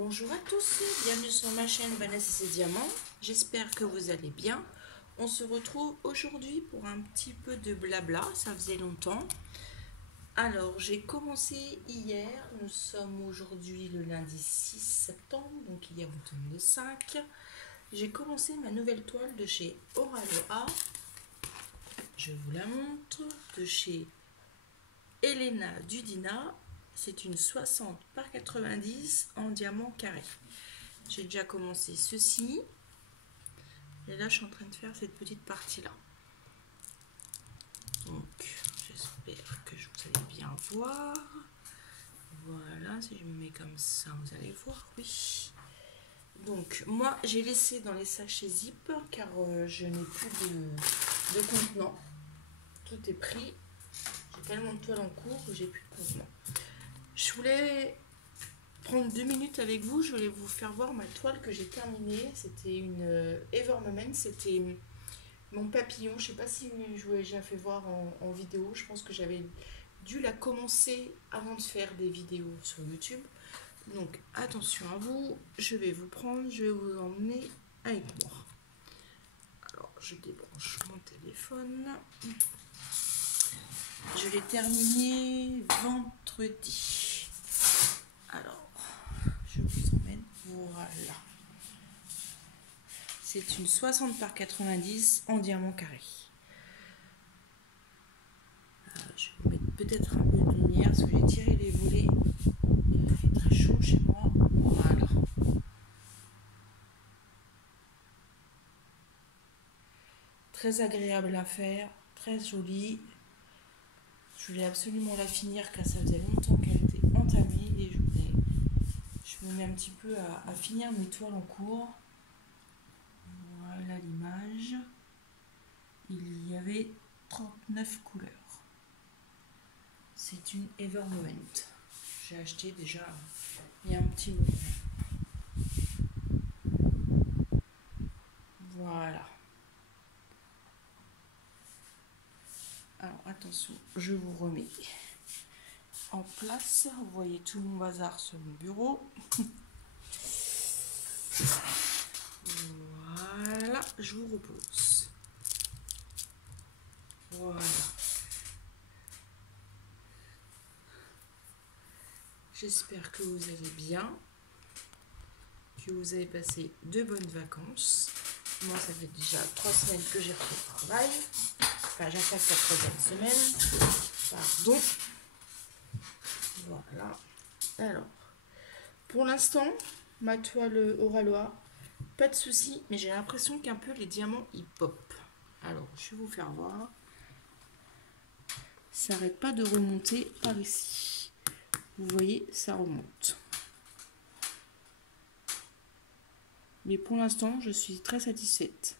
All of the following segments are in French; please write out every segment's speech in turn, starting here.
Bonjour à tous, bienvenue sur ma chaîne Vanessa et ses diamants. J'espère que vous allez bien. On se retrouve aujourd'hui pour un petit peu de blabla, ça faisait longtemps. Alors, j'ai commencé hier, nous sommes aujourd'hui le lundi 6 septembre, donc hier on tombe le 5. J'ai commencé ma nouvelle toile de chez Oraloa. Je vous la montre, de chez Elena Dudina. C'est une 60 par 90 en diamant carré. J'ai déjà commencé ceci. Et là, je suis en train de faire cette petite partie-là. Donc, j'espère que vous allez bien voir. Voilà, si je me mets comme ça, vous allez voir, oui. Donc, moi, j'ai laissé dans les sachets zip, car je n'ai plus de contenant. Tout est pris. J'ai tellement de toiles en cours que j'ai plus de contenant. Je voulais prendre 2 minutes avec vous. Je voulais vous faire voir ma toile que j'ai terminée. C'était une Evermoment. C'était mon papillon. Je ne sais pas si je vous l'ai déjà fait voir en vidéo. Je pense que j'avais dû la commencer avant de faire des vidéos sur YouTube. Donc attention à vous. Je vais vous prendre. Je vais vous emmener avec moi. Alors je débranche mon téléphone. Je l'ai terminé vendredi. Alors, je vous emmène, voilà. C'est une 60 par 90 en diamant carré. Je vais vous mettre peut-être un peu de lumière parce que j'ai tiré les volets. Il fait très chaud chez moi. Voilà. Très agréable à faire, très jolie. Je voulais absolument la finir car ça faisait longtemps qu'elle était entamée et je me mets un petit peu à finir mes toiles en cours. Voilà l'image. Il y avait 39 couleurs. C'est une Evermoment. J'ai acheté déjà il y a un petit moment. Voilà. Alors attention, je vous remets en place. Vous voyez tout mon bazar sur mon bureau. Voilà, je vous repose. Voilà. J'espère que vous allez bien, que vous avez passé de bonnes vacances. Moi, ça fait déjà 3 semaines que j'ai repris le travail. Enfin, j'attaque la 3e semaine. Pardon. Voilà. Alors, pour l'instant, ma toile Oraloa, pas de souci, mais j'ai l'impression qu'un peu les diamants ils pop. Alors, je vais vous faire voir. Ça n'arrête pas de remonter par ici. Vous voyez, ça remonte. Mais pour l'instant, je suis très satisfaite.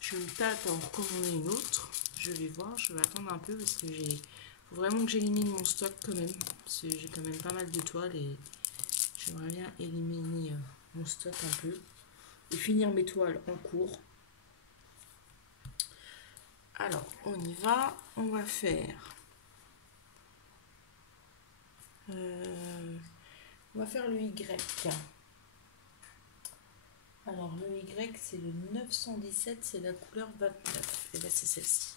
Je me tâte à en recommander une autre. Je vais voir, je vais attendre un peu parce que faut vraiment que j'élimine mon stock quand même. Parce que j'ai quand même pas mal de toiles et j'aimerais bien éliminer mon stock un peu. Et finir mes toiles en cours. Alors, on y va. On va faire... on va faire le Y. Alors, le Y, c'est le 917, c'est la couleur 29. Et bien, c'est celle-ci.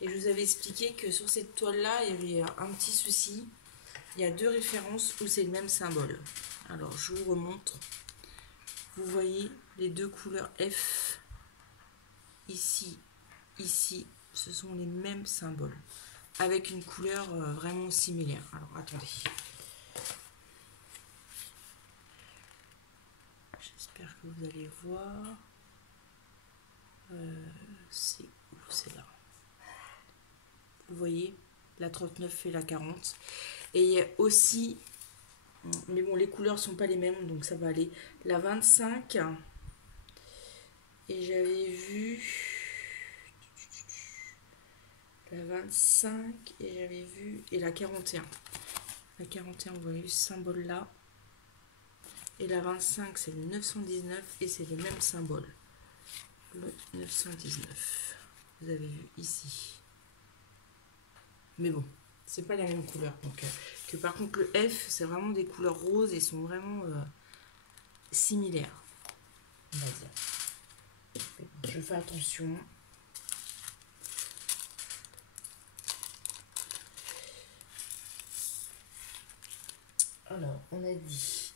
Et je vous avais expliqué que sur cette toile-là, il y avait un petit souci. Il y a 2 références où c'est le même symbole. Alors, je vous remontre. Vous voyez les 2 couleurs F. Ici, ici, ce sont les mêmes symboles. Avec une couleur vraiment similaire. Alors, attendez. J'espère que vous allez voir. C'est où? C'est là. Vous voyez, la 39 et la 40. Et il y a aussi, mais bon, les couleurs sont pas les mêmes, donc ça va aller. La 25. Et j'avais vu la 25 et j'avais vu et la 41. La 41, vous voyez ce symbole là. Et la 25, c'est le 919 et c'est le même symbole. Le 919. Vous avez vu ici. Mais bon, c'est pas la même couleur. Donc, que par contre le F, c'est vraiment des couleurs roses et sont vraiment similaires, on va dire. Je fais attention. Alors, on a dit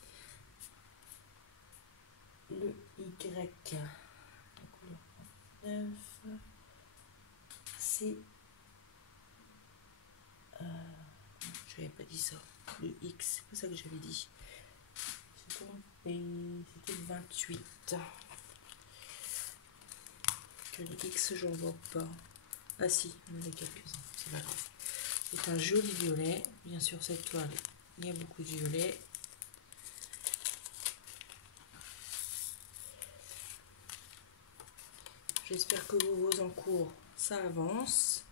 le Y, la couleur 9, c'est... je n'avais pas dit ça. Le X, c'est pas ça que j'avais dit. C'était le 28. Que le X, j'en vois pas. Ah si, on en a quelques-uns, c'est pas grave. C'est un joli violet. Bien sûr, cette toile, il y a beaucoup de violet. J'espère que vos encours, ça avance.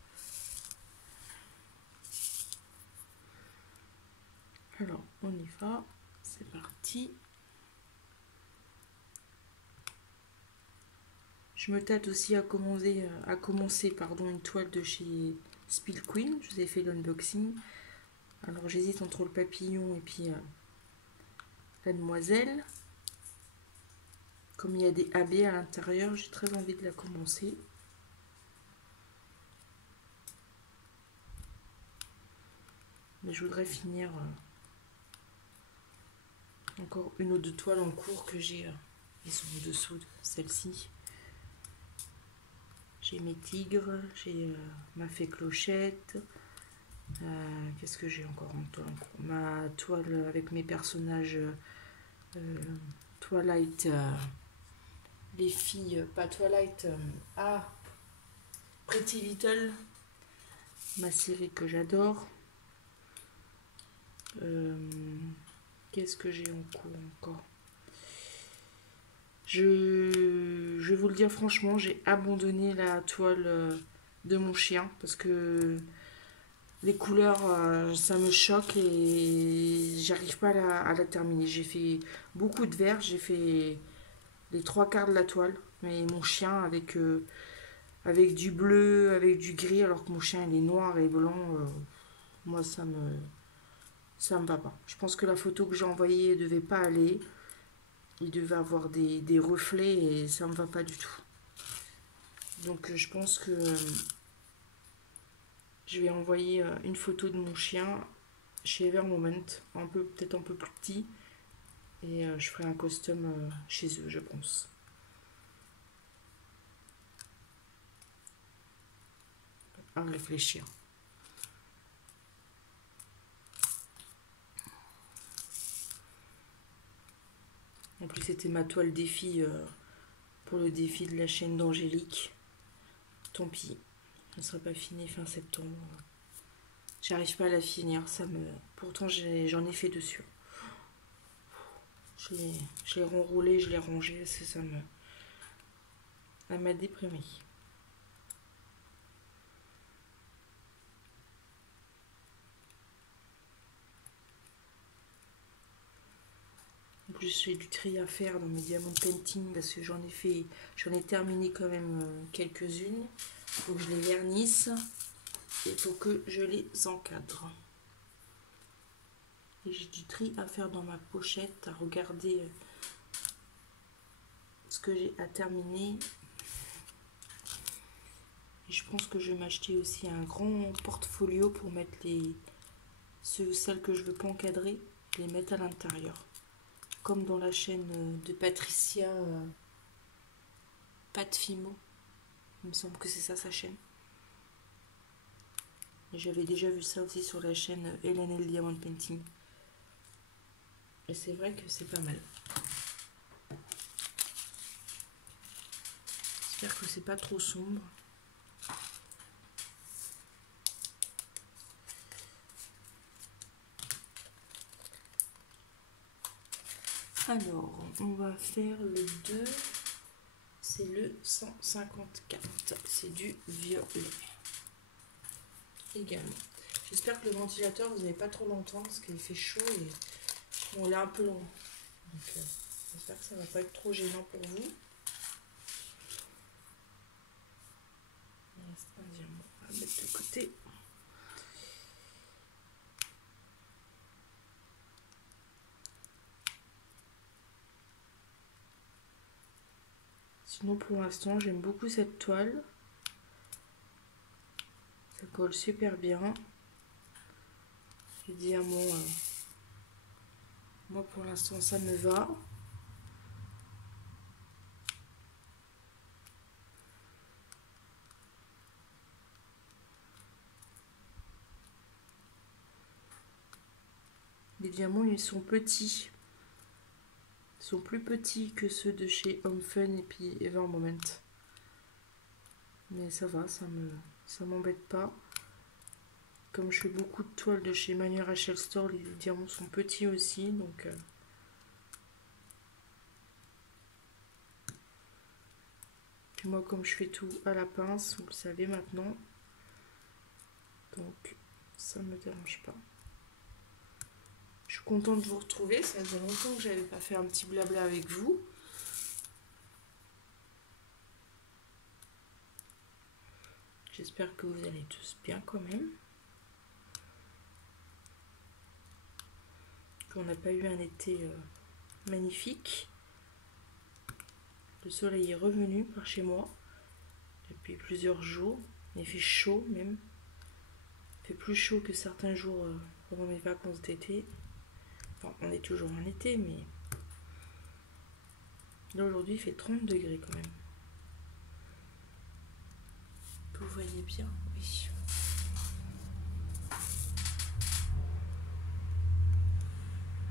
Alors, on y va. C'est parti. Je me tâte aussi à commencer une toile de chez Spill Queen. Je vous ai fait l'unboxing. Alors, j'hésite entre le papillon et puis la demoiselle. Comme il y a des AB à l'intérieur, j'ai très envie de la commencer. Mais je voudrais finir encore une ou deux toiles en cours que j'ai. Ils sont en dessous de celle-ci. J'ai mes tigres, j'ai ma fée clochette. Qu'est-ce que j'ai encore en toile en cours? Ma toile avec mes personnages Twilight. Les filles, pas Twilight. Pretty Little. Ma série que j'adore. Qu'est-ce que j'ai en cours encore? Je vais vous le dire franchement, j'ai abandonné la toile de mon chien parce que les couleurs, ça me choque et j'arrive pas à la terminer. J'ai fait beaucoup de vert, j'ai fait les 3/4 de la toile, mais mon chien avec du bleu, avec du gris, alors que mon chien il est noir et blanc, moi ça me va pas. Je pense que la photo que j'ai envoyée ne devait pas aller. Il devait avoir des reflets et ça me va pas du tout. Donc je pense que je vais envoyer une photo de mon chien chez Evermoment, peut-être un peu plus petit, et je ferai un custom chez eux, je pense. À réfléchir. En plus, c'était ma toile défi pour le défi de la chaîne d'Angélique. Tant pis, elle ne sera pas finie fin septembre. J'arrive pas à la finir. Pourtant, j'en ai fait dessus. Je l'ai renroulé, je l'ai rangé. Elle m'a déprimée. En plus, j'ai du tri à faire dans mes diamants painting parce que j'en ai terminé quand même quelques-unes. Il faut que je les vernisse et il faut que je les encadre. Et j'ai du tri à faire dans ma pochette, à regarder ce que j'ai à terminer. Et je pense que je vais m'acheter aussi un grand portfolio pour mettre celles que je veux pas encadrer, les mettre à l'intérieur. Comme dans la chaîne de Patricia Pat Fimo. Il me semble que c'est ça sa chaîne. J'avais déjà vu ça aussi sur la chaîne Hélène L Diamond Painting. Et c'est vrai que c'est pas mal. J'espère que c'est pas trop sombre. Alors, on va faire le 2. C'est le 154. C'est du violet. Également. J'espère que le ventilateur, vous n'allez pas trop l'entendre parce qu'il fait chaud et bon, il est un peu long. Donc, j'espère que ça ne va pas être trop gênant pour vous. Il reste un diamant à mettre de côté. Sinon pour l'instant j'aime beaucoup cette toile. Ça colle super bien. Les diamants, moi pour l'instant ça me va. Les diamants ils sont petits. Ils sont plus petits que ceux de chez Home Fun et puis Ever Moment. Mais ça va, ça m'embête pas. Comme je fais beaucoup de toiles de chez Manu Rachel Store, les diamants sont petits aussi, donc puis moi comme je fais tout à la pince, vous le savez maintenant, donc ça me dérange pas. Je suis contente de vous retrouver, ça faisait longtemps que j'avais pas fait un petit blabla avec vous. J'espère que vous allez tous bien quand même. Qu'on n'a pas eu un été magnifique. Le soleil est revenu par chez moi depuis plusieurs jours. Il fait chaud même. Il fait plus chaud que certains jours pendant mes vacances d'été. Enfin, on est toujours en été, mais là aujourd'hui il fait 30 degrés quand même. Vous voyez bien, oui.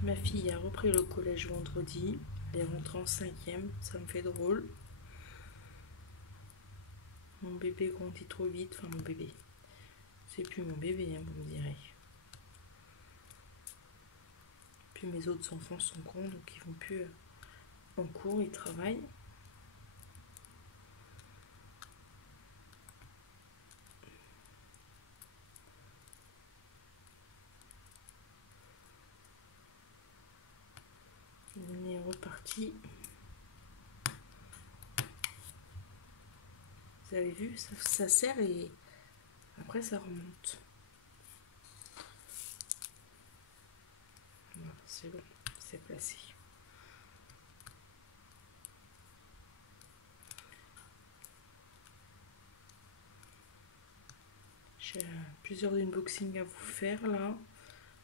Ma fille a repris le collège vendredi. Elle est rentrée en 5e, ça me fait drôle. Mon bébé grandit trop vite, enfin mon bébé. C'est plus mon bébé, hein, vous me direz. Puis mes autres enfants sont grands, donc ils vont plus en cours, ils travaillent. On est reparti. Vous avez vu, ça serre et après ça remonte. Voilà, c'est bon, c'est placé. J'ai plusieurs unboxings à vous faire là.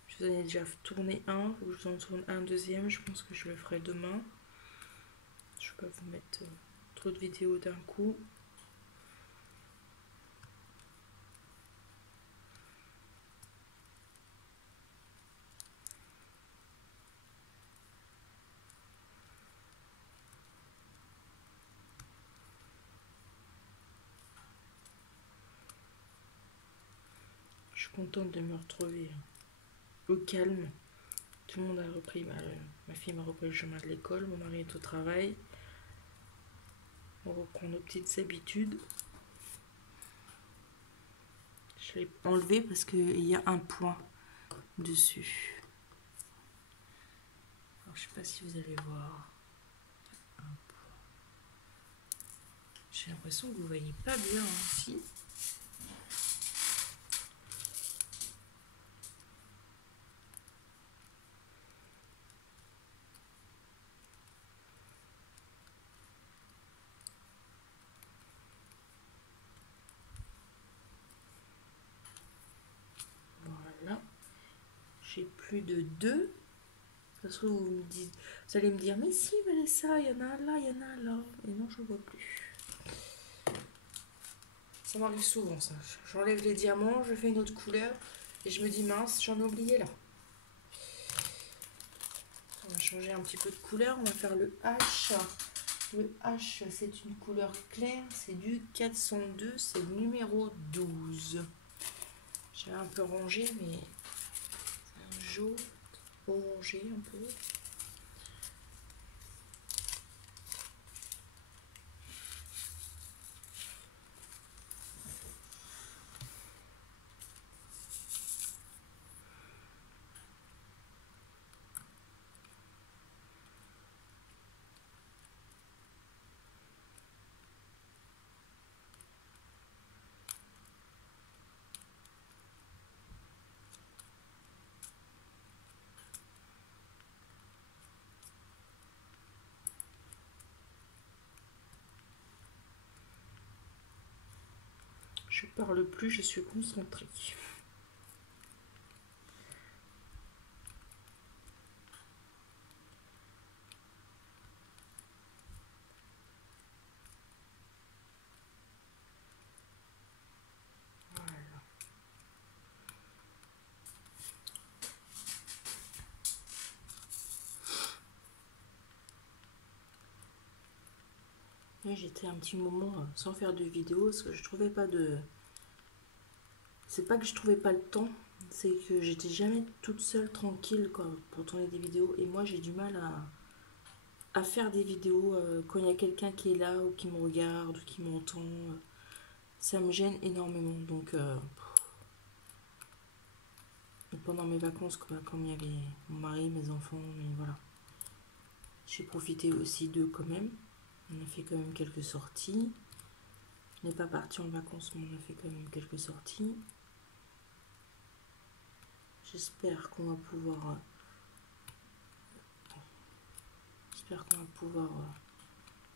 Je vous en ai déjà tourné un, faut que je vous en tourne un deuxième. Je pense que je le ferai demain. Je ne vais pas vous mettre trop de vidéos d'un coup. Je suis contente de me retrouver au calme. Tout le monde a repris, ma fille m'a repris le chemin de l'école, mon mari est au travail. On reprend nos petites habitudes. Je l'ai enlevé parce qu'il y a un point dessus. Alors, je ne sais pas si vous allez voir. J'ai l'impression que vous ne voyez pas bien ici. Voilà. J'ai plus de 2. Parce que vous allez me dire, mais si, Vanessa, il y en a un là, il y en a un là. Et non, je ne vois plus. Ça m'arrive souvent, ça. J'enlève les diamants, je fais une autre couleur. Et je me dis, mince, j'en ai oublié là. On va changer un petit peu de couleur. On va faire le H. Le H, c'est une couleur claire. C'est du 402. C'est le numéro 12. J'ai un peu rangé, mais c'est un jaune orangé un peu. Je parle plus, je suis concentrée. J'étais un petit moment sans faire de vidéo parce que je trouvais pas de... C'est pas que je trouvais pas le temps, c'est que j'étais jamais toute seule tranquille quoi, pour tourner des vidéos. Et moi j'ai du mal à faire des vidéos quand il y a quelqu'un qui est là ou qui me regarde ou qui m'entend. Ça me gêne énormément. Donc pendant mes vacances, quoi, comme il y avait mon mari, mes enfants, mais voilà. J'ai profité aussi d'eux quand même. On a fait quand même quelques sorties. On n'est pas parti en vacances, mais on a fait quand même quelques sorties. J'espère qu'on va pouvoir...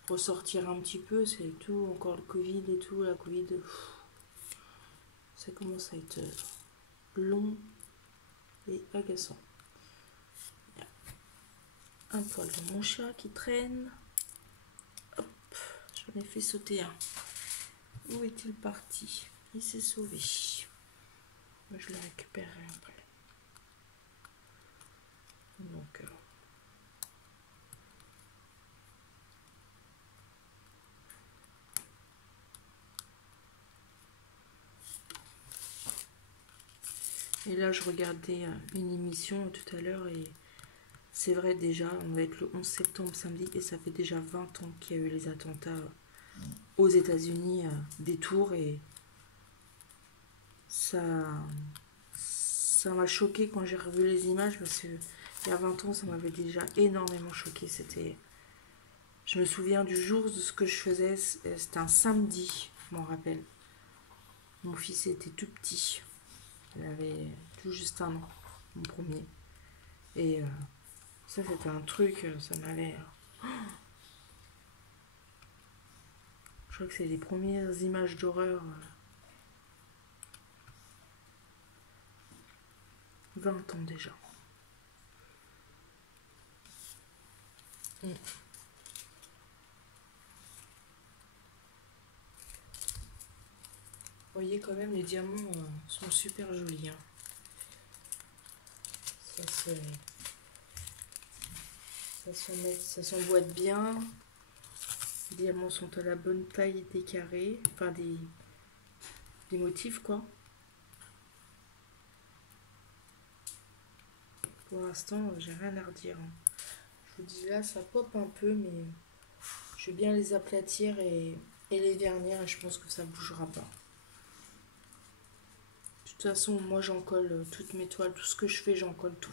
ressortir un petit peu. C'est tout, encore le Covid et tout. La Covid, ça commence à être long et agaçant. Il y a un poil de mon chat qui traîne. Hop, j'en ai fait sauter un. Où est-il parti? Il s'est sauvé. Moi, je le récupérerai après. Donc, et là, je regardais une émission tout à l'heure et c'est vrai déjà, on va être le 11 septembre samedi et ça fait déjà 20 ans qu'il y a eu les attentats aux États-Unis des tours et ça m'a choqué quand j'ai revu les images parce que il y a 20 ans ça m'avait déjà énormément choqué. Je me souviens du jour de ce que je faisais, c'était un samedi, je m'en rappelle. Mon fils était tout petit, il avait tout juste un an, mon premier. Et ça c'était un truc, ça m'avait... Je crois que c'est les premières images d'horreur. 20 ans déjà. Vous voyez quand même les diamants sont super jolis. Hein. Ça s'emboîte bien. Les diamants sont à la bonne taille des carrés. Enfin des motifs quoi. Pour l'instant, j'ai rien à redire. Je vous dis là, ça pop un peu, mais je vais bien les aplatir et les vernir et je pense que ça bougera pas. De toute façon, moi j'en colle toutes mes toiles, tout ce que je fais, j'en colle tout.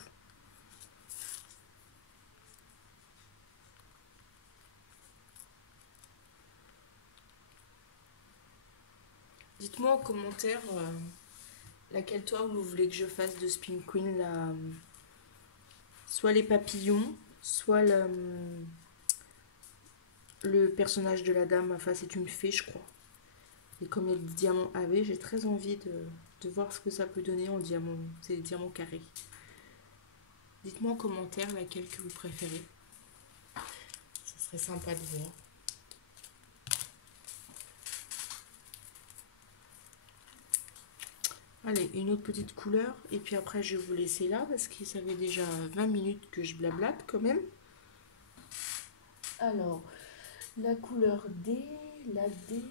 Dites-moi en commentaire laquelle toile vous voulez que je fasse de Spin Queen, soit les papillons, soit le personnage de la dame, enfin c'est une fée je crois. Et comme il y a des diamants AV, j'ai très envie de voir ce que ça peut donner en diamant. C'est des diamants carrés. Dites-moi en commentaire laquelle que vous préférez. Ça serait sympa de voir. Allez, une autre petite couleur. Et puis après, je vais vous laisser là parce que ça fait déjà 20 minutes que je blablate quand même. Alors, la couleur D, la D...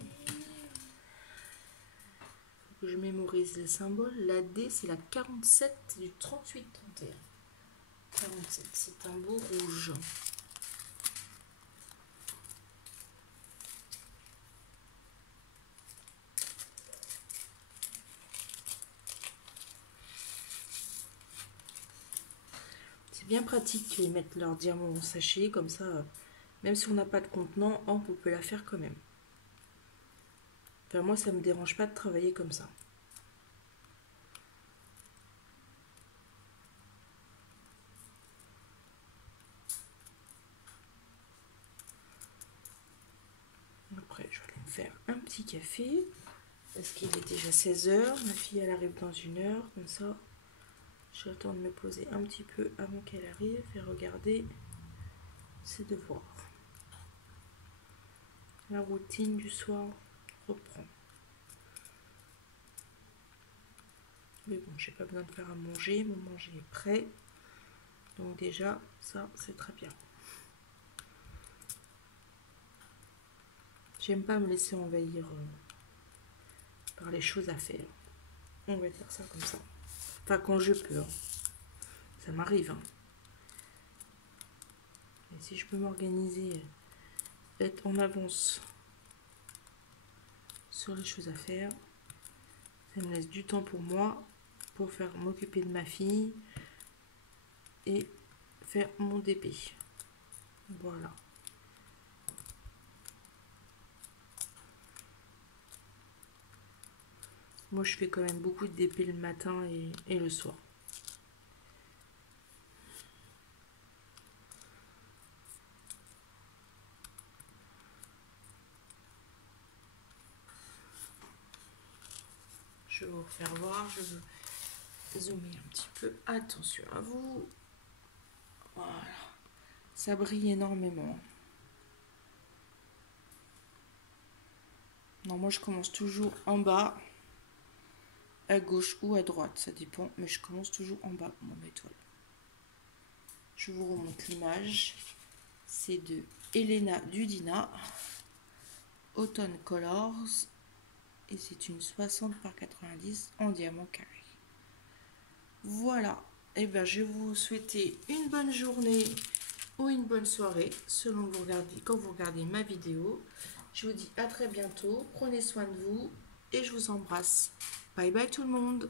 Faut que je mémorise les symboles. La D, c'est la 47 du 38-31. 47, c'est un beau rouge. C'est bien pratique qu'ils mettent leurs diamants en sachet, comme ça, même si on n'a pas de contenant, on peut la faire quand même. Enfin, moi, ça me dérange pas de travailler comme ça. Après, je vais aller me faire un petit café. Parce qu'il est déjà 16 h. Ma fille, elle arrive dans 1 heure. Comme ça, j'ai le temps de me poser un petit peu avant qu'elle arrive et regarder ses devoirs. La routine du soir reprend. Mais bon, j'ai pas besoin de faire à manger. Mon manger est prêt. Donc déjà, ça, c'est très bien. J'aime pas me laisser envahir par les choses à faire. On va dire ça comme ça. Enfin, quand je peux. Hein. Ça m'arrive. Hein. Et si je peux m'organiser, être en avance sur les choses à faire, ça me laisse du temps pour moi, pour faire m'occuper de ma fille et faire mon DP. Voilà. Moi, je fais quand même beaucoup de DP le matin et le soir. Je vais vous refaire voir. Je veux zoomer un petit peu. Attention à vous. Voilà. Ça brille énormément. Non, moi, je commence toujours en bas, à gauche ou à droite. Ça dépend. Mais je commence toujours en bas, mon étoile. Je vous remonte l'image. C'est de Elena Dudina. Autumn Colors. Et c'est une 60 par 90 en diamant carré. Voilà. Et bien, je vais vous souhaiter une bonne journée ou une bonne soirée selon que vous regardez, quand vous regardez ma vidéo. Je vous dis à très bientôt. Prenez soin de vous et je vous embrasse. Bye bye tout le monde.